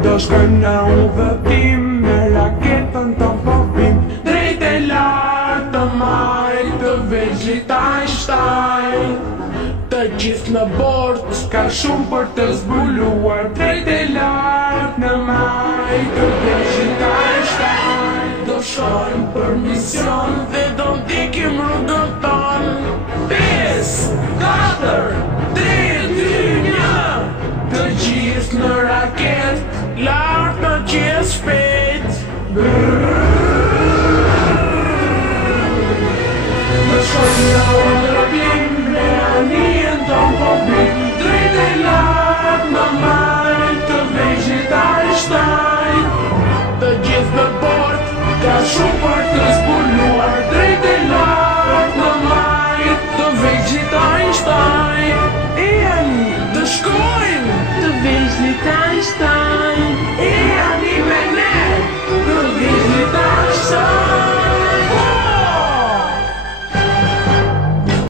Do shkojmë në udhëtim, me raketën të popim, drejt e lartë të majtë, të vegjit Einstein. Të gjithë në bord, s'ka shumë për të zbuluar, drejt e lartë në majtë, të vegjit Einstein. Do shkojmë për mision dhe